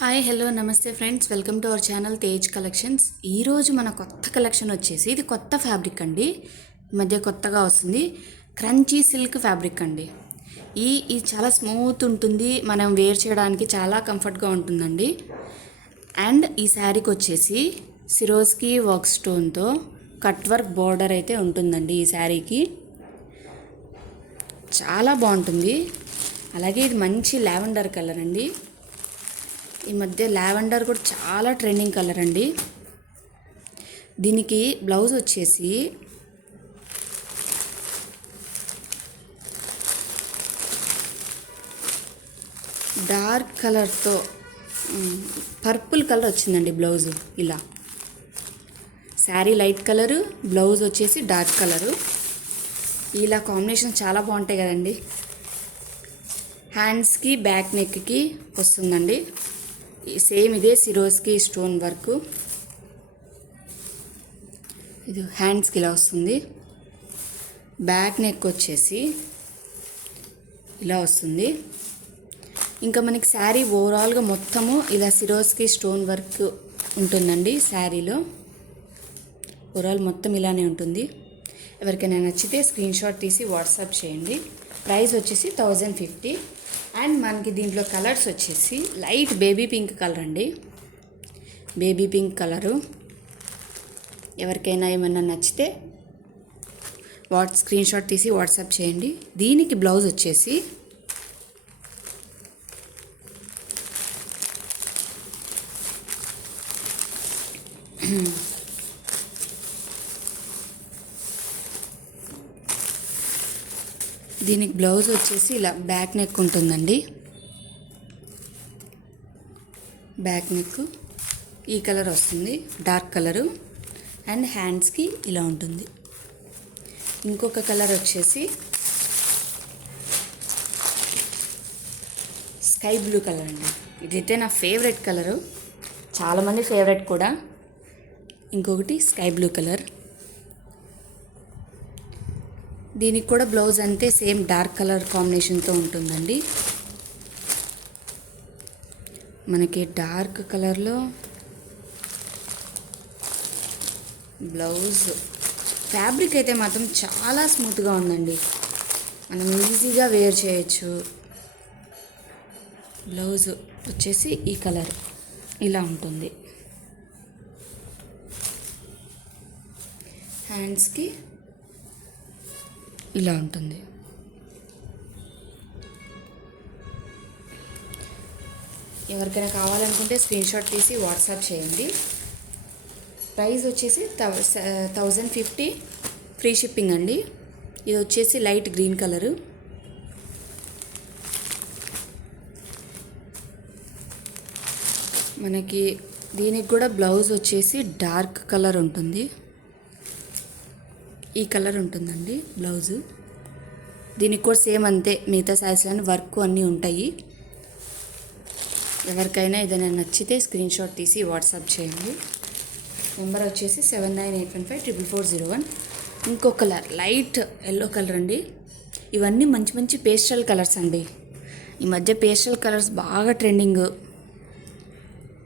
Hi hello నమస్తే friends, welcome to our channel Tej collections. ఈరోజు మన కొత్త కలెక్షన్ వచ్చేసి ఇది కొత్త ఫ్యాబ్రిక్ అండి. ఈ మధ్య కొత్తగా వస్తుంది క్రంచీ సిల్క్ ఫ్యాబ్రిక్ అండి. ఇది చాలా స్మూత్ ఉంటుంది, మనం వేర్ చేయడానికి చాలా కంఫర్ట్గా ఉంటుందండి. అండ్ ఈ శారీకి వచ్చేసి సిరోస్కి వర్క్ స్టోన్తో కట్ వర్క్ బార్డర్ అయితే ఉంటుందండి. ఈ శారీకి చాలా బాగుంటుంది. అలాగే ఇది మంచి లావెండర్ కలర్ అండి. ఈ మధ్య లావెండర్ కూడా చాలా ట్రెండింగ్ కలర్ అండి. దీనికి బ్లౌజ్ వచ్చేసి డార్క్ కలర్తో పర్పుల్ కలర్ వచ్చిందండి బ్లౌజు. ఇలా శారీ లైట్ కలరు, బ్లౌజ్ వచ్చేసి డార్క్ కలరు. ఇలా కాంబినేషన్ చాలా బాగుంటాయి కదండి. హ్యాండ్స్కి బ్యాక్ నెక్కి వస్తుందండి. సేమ్ ఇదే సిరోస్కి స్టోన్ వర్క్. ఇది హ్యాండ్స్కి ఇలా వస్తుంది. బ్యాక్ నెక్ వచ్చేసి ఇలా వస్తుంది. ఇంకా మనకి శారీ ఓవరాల్గా మొత్తము ఇలా సిరోస్కి స్టోన్ వర్క్ ఉంటుందండి. శారీలో ఓవరాల్ మొత్తం ఇలానే ఉంటుంది. ఎవరికైనా నచ్చితే స్క్రీన్ షాట్ తీసి వాట్సాప్ చేయండి. ప్రైస్ వచ్చేసి 1050. అండ్ మనకి దీంట్లో కలర్స్ వచ్చేసి లైట్ బేబీ పింక్ కలర్ అండి. Baby pink colour. ఎవరికైనా ఏమన్నా నచ్చితే స్క్రీన్ షాట్ తీసి వాట్సాప్ చేయండి. దీనికి బ్లౌజ్ వచ్చేసి ఇలా బ్యాక్ నెక్ ఉంటుందండి. బ్యాక్ నెక్ ఈ కలర్ వస్తుంది, డార్క్ కలరు. అండ్ హ్యాండ్స్కి ఇలా ఉంటుంది. ఇంకొక కలర్ వచ్చేసి స్కై బ్లూ కలర్ అండి. ఇదైతే నా ఫేవరెట్ కలరు, చాలామంది ఫేవరెట్ కూడా. ఇంకొకటి స్కై బ్లూ కలర్. దీనికి కూడా బ్లౌజ్ అంతే సేమ్ డార్క్ కలర్ కాంబినేషన్తో ఉంటుందండి. మనకి డార్క్ కలర్లో బ్లౌజ్. ఫ్యాబ్రిక్ అయితే మాత్రం చాలా స్మూత్గా ఉందండి, మనం ఈజీగా వేర్ చేయొచ్చు. బ్లౌజ్ వచ్చేసి ఈ కలర్ ఇలా ఉంటుంది. హ్యాండ్స్కి ఇలా ఉంటుంది. ఎవరికైనా కావాలనుకుంటే స్క్రీన్ షాట్ తీసి వాట్సాప్ చేయండి. ప్రైస్ వచ్చేసి 1050, ఫ్రీ షిప్పింగ్ అండి. ఇది వచ్చేసి లైట్ గ్రీన్ కలరు. మనకి దీనికి కూడా బ్లౌజ్ వచ్చేసి డార్క్ కలర్ ఉంటుంది. ఈ కలర్ ఉంటుందండి బ్లౌజు. దీనికి కూడా సేమ్ అంతే, మిగతా శారీస్లోని వర్క్ అన్నీ ఉంటాయి. ఎవరికైనా ఏదైనా నచ్చితే స్క్రీన్ షాట్ తీసి వాట్సాప్ చేయండి. నెంబర్ వచ్చేసి 7981544001. ఇంకో కలర్ లైట్ ఎల్లో కలర్ అండి. ఇవన్నీ మంచి మంచి పేస్టల్ కలర్స్ అండి. ఈ మధ్య పేస్టల్ కలర్స్ బాగా ట్రెండింగ్.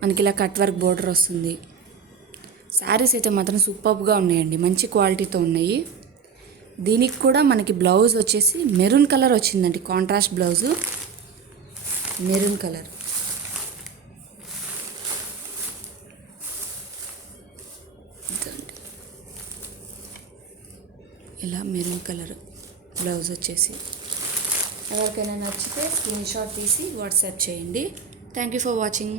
మనకి ఇలా కట్ వర్క్ బోర్డర్ వస్తుంది. శారీస్ అయితే మాత్రం సూపర్గా ఉన్నాయండి, మంచి క్వాలిటీతో ఉన్నాయి. దీనికి కూడా మనకి బ్లౌజ్ వచ్చేసి మెరూన్ కలర్ వచ్చిందండి. Contrast blouse maroon colour. ఇలా మెరూన్ కలర్ బ్లౌజ్ వచ్చేసి. ఎవరికైనా నచ్చితే స్క్రీన్ షాట్ తీసి వాట్సాప్ చేయండి. Thank you for watching.